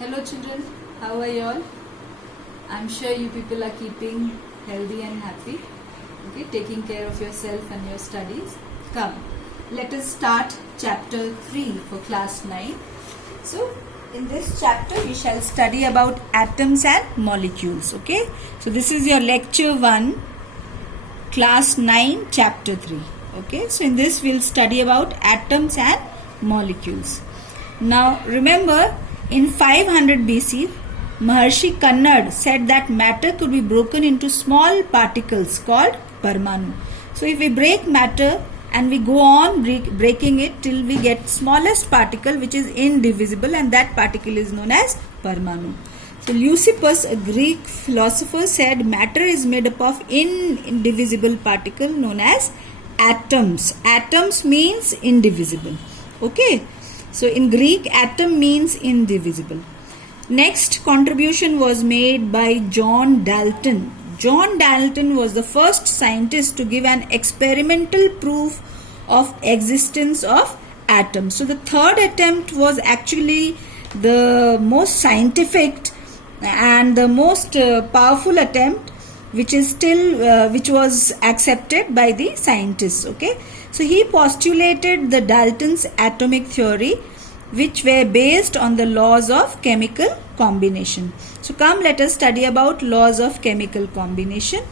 Hello children, how are you all? I'm sure you people are keeping healthy and happy, okay, taking care of yourself and your studies. Come, let us start chapter 3 for class 9. So, in this chapter we shall study about atoms and molecules, okay. So, this is your lecture 1, class 9, chapter 3, okay. So, in this we'll study about atoms and molecules. Now, remember, in 500 BC, Maharshi Kannad said that matter could be broken into small particles called Parmanu. So if we break matter and we go on breaking it till we get smallest particle which is indivisible, and that particle is known as Parmanu. So Leucippus, a Greek philosopher, said matter is made up of indivisible particle known as atoms. Atoms means indivisible. Okay. So in Greek, atom means indivisible. Next contribution was made by John Dalton. John Dalton was the first scientist to give an experimental proof of existence of atoms. So the third attempt was actually the most scientific and the most powerful attempt, which is still which was accepted by the scientists. Okay. So he postulated the Dalton's atomic theory, which were based on the laws of chemical combination. So come, let us study about laws of chemical combination.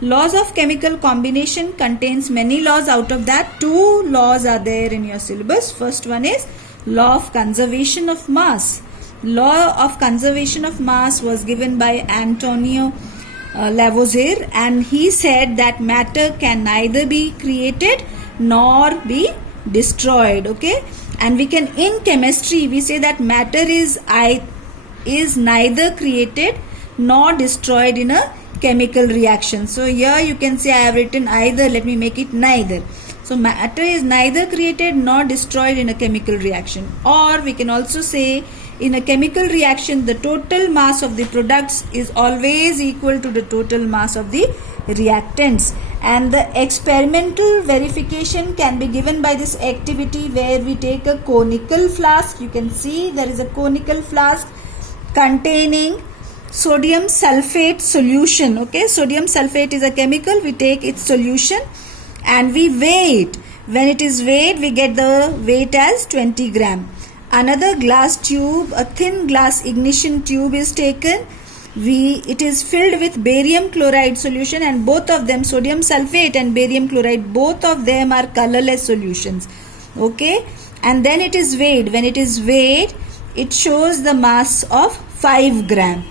Laws of chemical combination contains many laws. Out of that, 2 laws are there in your syllabus. First one is law of conservation of mass. Law of conservation of mass was given by Antonio Lavoisier, and he said that matter can neither be created nor be destroyed. Okay, and we can, in chemistry we say that matter is neither created nor destroyed in a chemical reaction. So here you can say I have written either, let me make it neither. So matter is neither created nor destroyed in a chemical reaction. Or we can also say in a chemical reaction the total mass of the products is always equal to the total mass of the reactants, and the experimental verification can be given by this activity where we take a conical flask. You can see there is a conical flask containing sodium sulfate solution. Okay, sodium sulfate is a chemical. We take its solution and we weigh it. When it is weighed, we get the weight as 20 gram. Another glass tube, a thin glass ignition tube is taken. It is filled with barium chloride solution, and both of them, sodium sulfate and barium chloride, both of them are colorless solutions. Okay, and then it is weighed. When it is weighed, it shows the mass of 5 gram.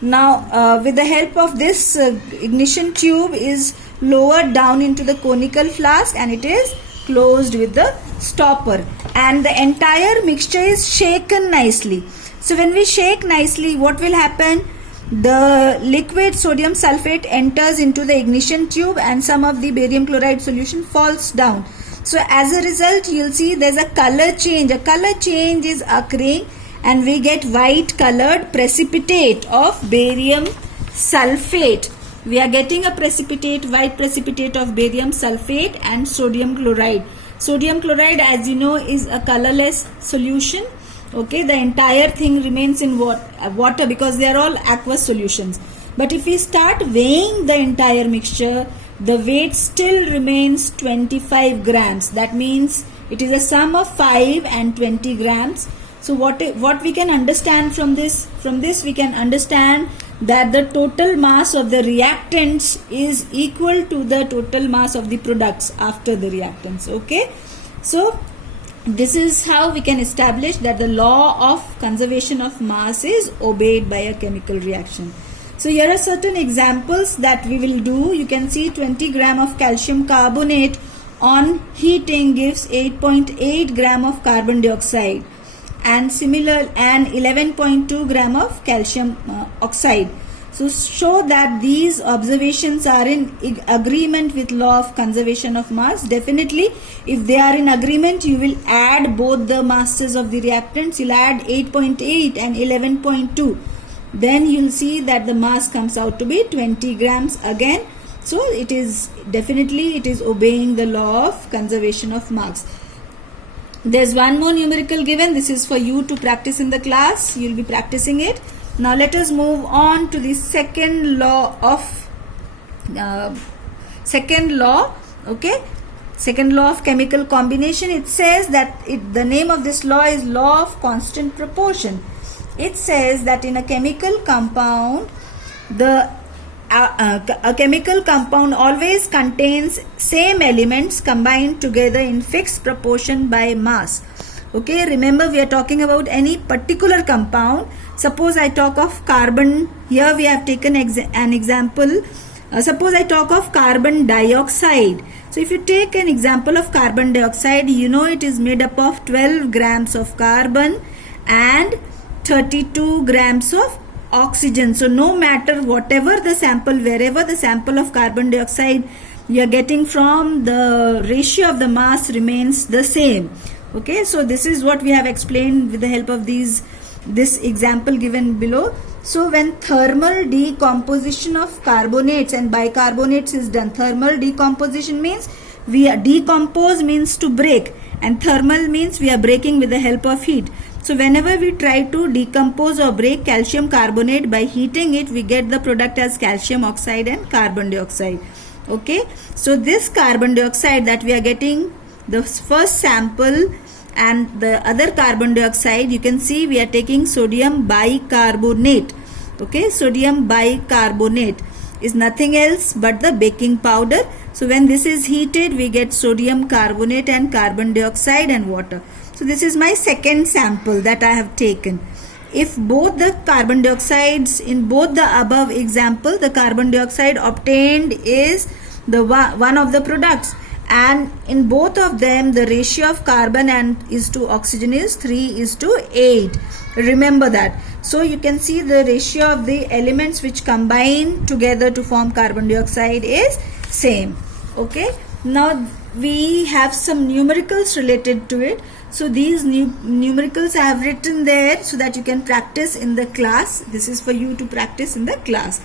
Now with the help of this ignition tube is lowered down into the conical flask and it is closed with the stopper, and the entire mixture is shaken nicely. So when we shake nicely, what will happen? The liquid sodium sulfate enters into the ignition tube and some of the barium chloride solution falls down. So as a result, you'll see there's a color change. A color change is occurring and we get white colored precipitate of barium sulfate. We are getting a white precipitate of barium sulfate and sodium chloride. Sodium chloride, as you know, is a colorless solution. Okay, the entire thing remains in water because they are all aqueous solutions. But if we start weighing the entire mixture, the weight still remains 25 grams. That means it is a sum of 5 and 20 grams. So what we can understand from this? From this we can understand that the total mass of the reactants is equal to the total mass of the products after the reactants. Okay, so this is how we can establish that the law of conservation of mass is obeyed by a chemical reaction. So here are certain examples that we will do. You can see 20 gram of calcium carbonate on heating gives 8.8 gram of carbon dioxide, and 11.2 gram of calcium oxide. So show that these observations are in agreement with law of conservation of mass. Definitely, if they are in agreement, you will add both the masses of the reactants. You'll add 8.8 and 11.2. Then you'll see that the mass comes out to be 20 grams again. So it is obeying the law of conservation of mass. There's one more numerical given. This is for you to practice in the class. You'll be practicing it. Now let us move on to the second law of second law of chemical combination. It says that the name of this law is law of constant proportion. It says that in a chemical compound, a chemical compound always contains same elements combined together in fixed proportion by mass. Okay, remember we are talking about any particular compound. Suppose I talk of carbon. Here we have taken an example. Suppose I talk of carbon dioxide. So if you take an example of carbon dioxide, you know it is made up of 12 grams of carbon and 32 grams of oxygen. So no matter whatever the sample, wherever the sample of carbon dioxide you are getting from, the ratio of the mass remains the same. Okay, so this is what we have explained with the help of this example given below. So when thermal decomposition of carbonates and bicarbonates is done, thermal decomposition means decompose means to break, and thermal means we are breaking with the help of heat. So whenever we try to decompose or break calcium carbonate by heating it, we get the product as calcium oxide and carbon dioxide. Okay, so this carbon dioxide that we are getting, the first sample and the other carbon dioxide, you can see we are taking sodium bicarbonate. Okay, sodium bicarbonate is nothing else but the baking powder. So when this is heated, we get sodium carbonate and carbon dioxide and water. So this is my second sample that I have taken. If both the carbon dioxides in both the above example, the carbon dioxide obtained is the one of the products, and in both of them the ratio of carbon and is to oxygen is 3:8. Remember that. So you can see the ratio of the elements which combine together to form carbon dioxide is same. Okay, now we have some numericals related to it. So these numericals I have written there so that you can practice in the class. This is for you to practice in the class.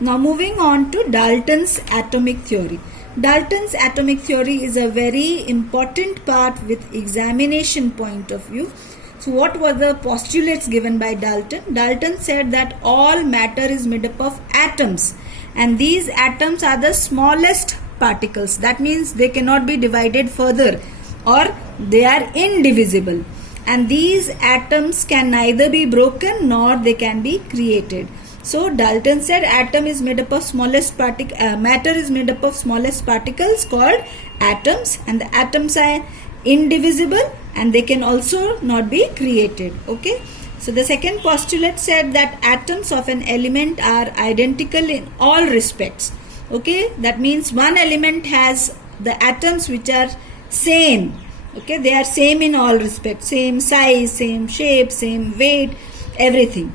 Now moving on to Dalton's atomic theory. Dalton's atomic theory is a very important part with examination point of view. So what were the postulates given by Dalton? Dalton said that all matter is made up of atoms, and these atoms are the smallest particles. That means they cannot be divided further, or they are indivisible, and these atoms can neither be broken nor they can be created. So Dalton said atom is made up of smallest matter is made up of smallest particles called atoms, and the atoms are indivisible and they can also not be created. Okay, so the second postulate said that atoms of an element are identical in all respects. Okay, that means one element has the atoms which are same. Okay, they are same in all respects, same size, same shape, same weight, everything.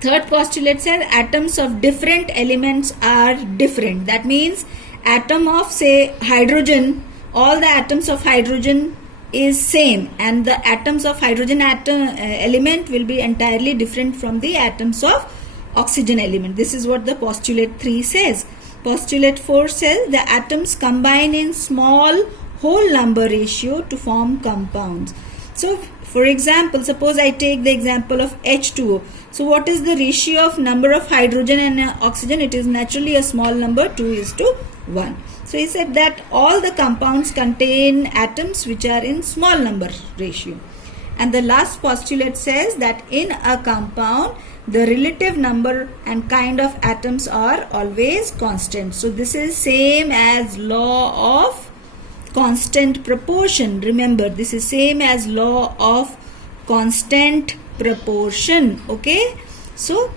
Third postulate said atoms of different elements are different. That means atom of say hydrogen, all the atoms of hydrogen is same, and the atoms of hydrogen element will be entirely different from the atoms of oxygen element. This is what the postulate 3 says. Postulate 4 says the atoms combine in small whole number ratio to form compounds. So for example, suppose I take the example of H2O. So what is the ratio of number of hydrogen and oxygen? It is naturally a small number, 2:1. So he said that all the compounds contain atoms which are in small number ratio. And the last postulate says that in a compound, the relative number and kind of atoms are always constant. So this is same as law of constant proportion. Remember, this is same as law of constant proportion. Okay, so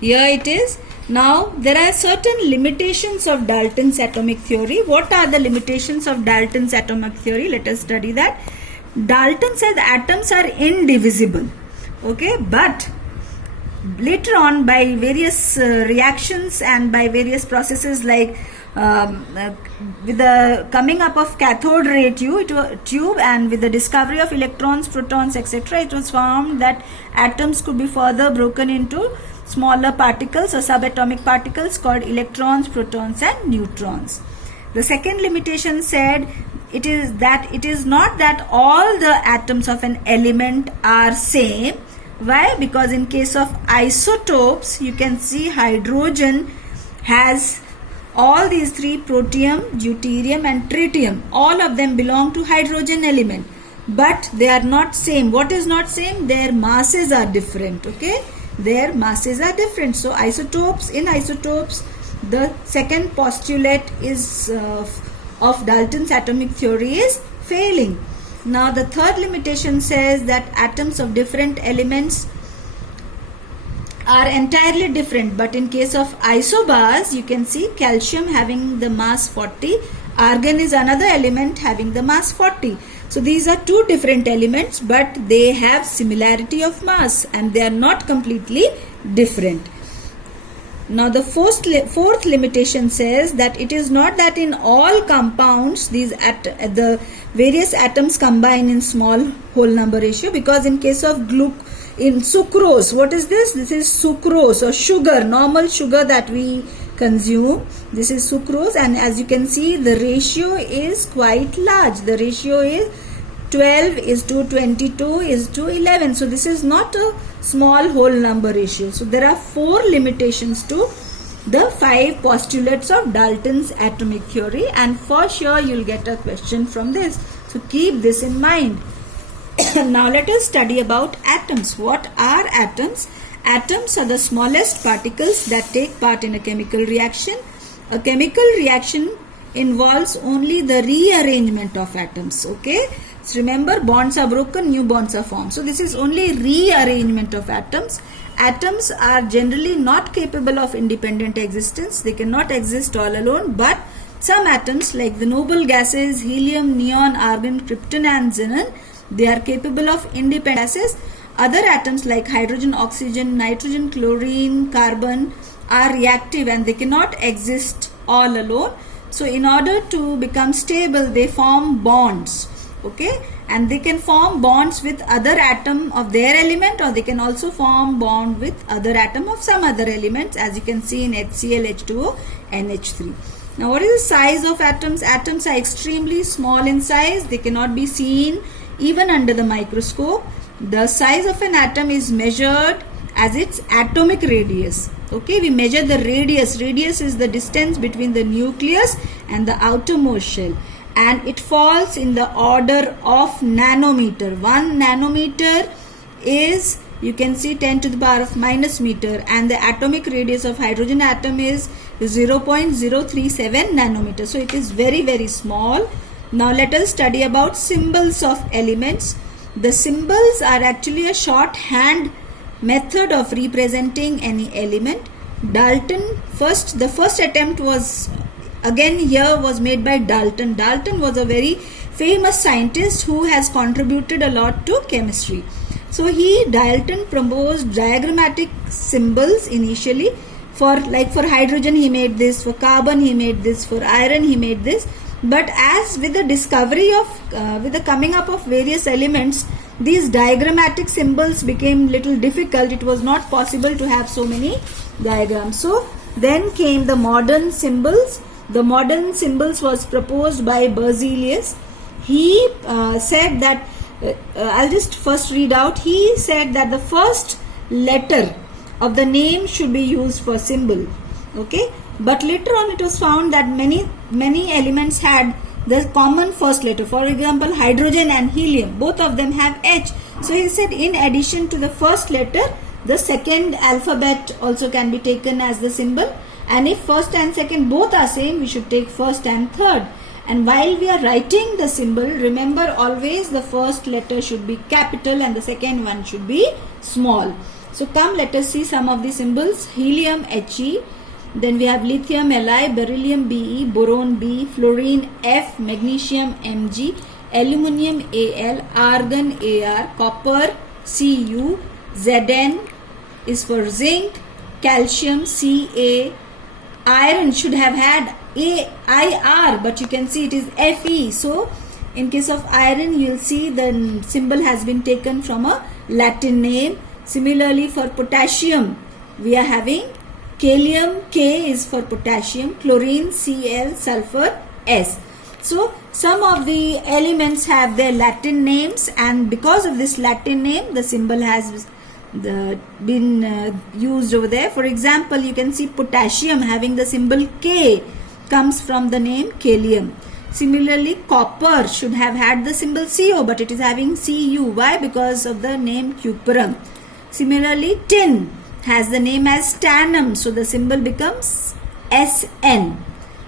here it is. Now there are certain limitations of Dalton's atomic theory. What are the limitations of Dalton's atomic theory? Let us study that. Dalton said atoms are indivisible. Okay, but later on by various reactions and by various processes like with the coming up of cathode ray tube and with the discovery of electrons, protons, etc., it was found that atoms could be further broken into smaller particles or subatomic particles called electrons, protons and neutrons. The second limitation said it is not that all the atoms of an element are same. Why? Because in case of isotopes, you can see hydrogen has all these three: protium, deuterium and tritium. All of them belong to hydrogen element, but they are not same. What is not same? Their masses are different. Okay, their masses are different. So in isotopes, the second postulate is of Dalton's atomic theory is failing. Now the third limitation says that atoms of different elements are entirely different, but in case of isobars, you can see calcium having the mass 40, argon is another element having the mass 40. So these are two different elements, but they have similarity of mass and they are not completely different. Now the fourth limitation says that it is not that in all compounds the various atoms combine in small whole number ratio, because in case of in sucrose, what is this? This is sucrose or sugar, normal sugar that we consume. This is sucrose, and as you can see, the ratio is quite large. The ratio is 12 is to 22 is to 11. So this is not a small whole number ratio. So there are 4 limitations to the 5 postulates of Dalton's atomic theory, and for sure you'll get a question from this. So keep this in mind. Now let us study about atoms. What are atoms? Atoms are the smallest particles that take part in a chemical reaction. A chemical reaction involves only the rearrangement of atoms. Okay, so remember, bonds are broken, new bonds are formed. So this is only rearrangement of atoms. Atoms are generally not capable of independent existence. They cannot exist all alone, but some atoms like the noble gases, helium, neon, argon, krypton and xenon, they are capable of independent gases. Other atoms like hydrogen, oxygen, nitrogen, chlorine, carbon are reactive and they cannot exist all alone. So in order to become stable, they form bonds. Okay, and they can form bonds with other atom of their element, or they can also form bond with other atom of some other elements, as you can see in HCl, H2O, NH3. Now what is the size of atoms? Atoms are extremely small in size. They cannot be seen even under the microscope. The size of an atom is measured as its atomic radius. Okay, we measure the radius. Radius is the distance between the nucleus and the outermost shell, and it falls in the order of nanometer. 1 nanometer is, you can see, 10 to the power of minus meter, and the atomic radius of hydrogen atom is 0.037 nanometer. So it is very, very small. Now let us study about symbols of elements. The symbols are actually a shorthand method of representing any element. The first attempt was made by Dalton. Dalton was a very famous scientist who has contributed a lot to chemistry. So Dalton proposed diagrammatic symbols initially. For hydrogen he made this, for carbon he made this, for iron he made this. But as with the coming up of various elements, these diagrammatic symbols became little difficult. It was not possible to have so many diagrams. So then came the modern symbols. The modern symbols was proposed by Berzelius. He said that, I'll just first read out. He said that the first letter of the name should be used for symbol. Okay, but later on it was found that many elements had the common first letter. For example, hydrogen and helium, both of them have H. So he said, in addition to the first letter, the second alphabet also can be taken as the symbol. And if first and second both are same, we should take first and third. And while we are writing the symbol, remember always the first letter should be capital and the second one should be small. So come, let us see some of the symbols. Helium, He. Then we have lithium, Li, beryllium, Be, boron, B, fluorine, F, magnesium, Mg, aluminium, Al, argon, Ar, copper, Cu, Zn is for zinc, calcium, Ca, iron should have had Ir, but you can see it is Fe. So in case of iron, you will see the symbol has been taken from a Latin name. Similarly for potassium, we are having Kalium, K is for potassium, chlorine, Cl, sulfur, S. So some of the elements have their Latin names, and because of this Latin name, the symbol has been used over there. For example, you can see potassium having the symbol K comes from the name Kalium. Similarly, copper should have had the symbol Co, but it is having Cu. Why? Because of the name cuprum. Similarly, tin has the name as stannum, so the symbol becomes Sn.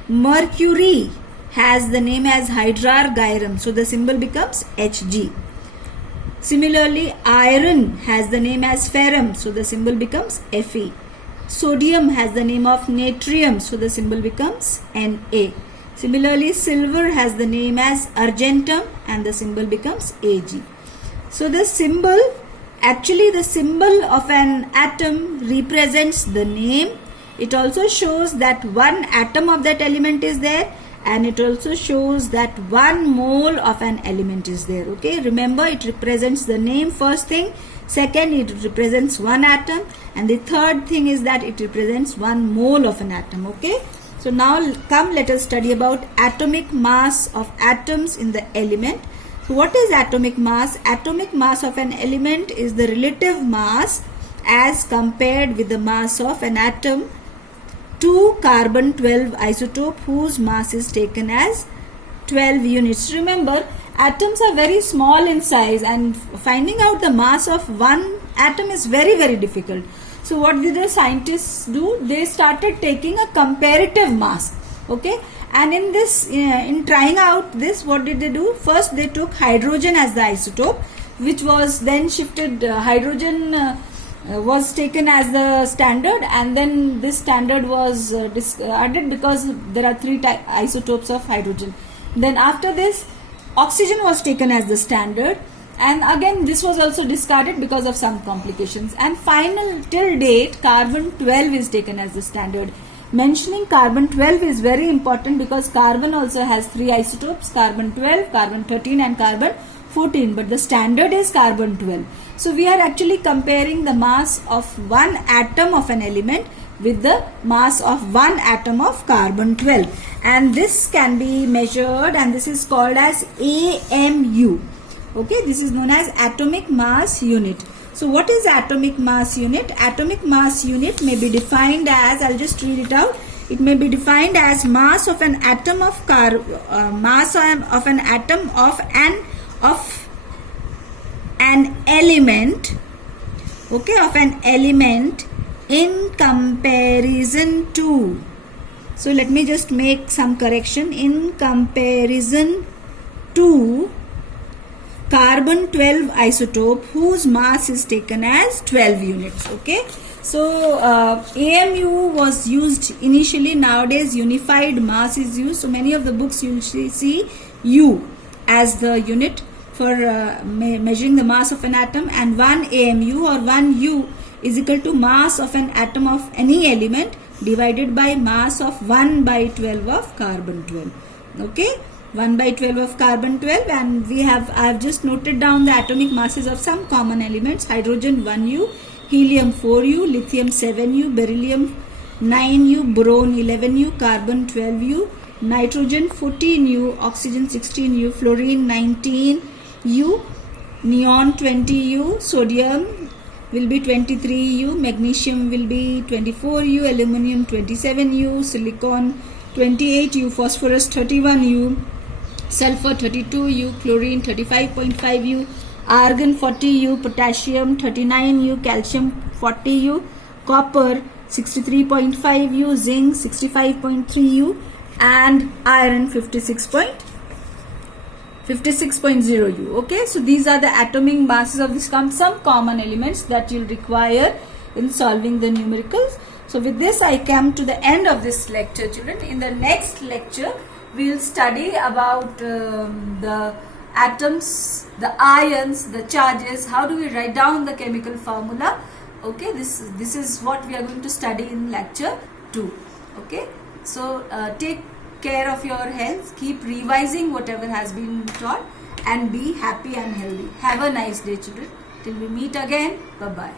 Mercury has the name as hydrargyrum, so the symbol becomes Hg. Similarly, iron has the name as ferrum, so the symbol becomes Fe. Sodium has the name of natrium, so the symbol becomes Na. Similarly, silver has the name as argentum and the symbol becomes Ag. So the symbol, actually the symbol of an atom represents the name. It also shows that one atom of that element is there, and it also shows that 1 mole of an element is there. Okay, remember, it represents the name, first thing. Second, it represents one atom, and the third thing is that it represents 1 mole of an atom. Okay, so now come, let us study about atomic mass of atoms in the element. So what is atomic mass? Atomic mass of an element is the relative mass as compared with the mass of an atom to carbon-12 isotope whose mass is taken as 12 units. Remember, atoms are very small in size, and finding out the mass of one atom is very, very difficult. So what did the scientists do? They started taking a comparative mass. Okay, and in this, in trying out this, what did they do? First, they took hydrogen as the isotope, which was then shifted. Hydrogen was taken as the standard, and then this standard was discarded because there are 3 isotopes of hydrogen. Then after this, oxygen was taken as the standard, and again this was also discarded because of some complications. And final, till date, carbon-12 is taken as the standard. Mentioning carbon-12 is very important because carbon also has 3 isotopes: carbon-12, carbon-13 and carbon-14, but the standard is carbon-12. So we are actually comparing the mass of one atom of an element with the mass of one atom of carbon-12, and this can be measured, and this is called as AMU. Okay, this is known as atomic mass unit. So what is atomic mass unit? Atomic mass unit may be defined as, I'll just read it out. It may be defined as mass of an atom of mass of an atom of an element, okay, of an element in comparison to. So let me just make some correction. In comparison to carbon-12 isotope whose mass is taken as 12 units. Okay, so AMU was used initially. Nowadays unified mass is used, so many of the books you will see U as the unit for measuring the mass of an atom, and 1 AMU or 1 U is equal to mass of an atom of any element divided by mass of 1/12 of carbon-12. Okay, 1/12 of carbon-12, and I have just noted down the atomic masses of some common elements: hydrogen 1U, helium 4U, lithium 7U, beryllium 9U, boron 11U, carbon 12U, nitrogen 14U, oxygen 16U, fluorine 19U, neon 20U, sodium will be 23U, magnesium will be 24U, aluminum 27U, silicon 28U, phosphorus 31U, sulfur 32U, chlorine 35.5U, argon 40U, potassium 39U, calcium 40U, copper 63.5U, zinc 65.3U, and iron 56.0U. Okay, so these are the atomic masses of this some common elements that you'll require in solving the numericals. So with this, I come to the end of this lecture, children. In the next lecture, we'll study about the atoms, the ions, the charges. How do we write down the chemical formula? Okay, this is what we are going to study in lecture 2. Okay, so take care of your health, keep revising whatever has been taught, and be happy and healthy. Have a nice day, children. Till we meet again, bye bye.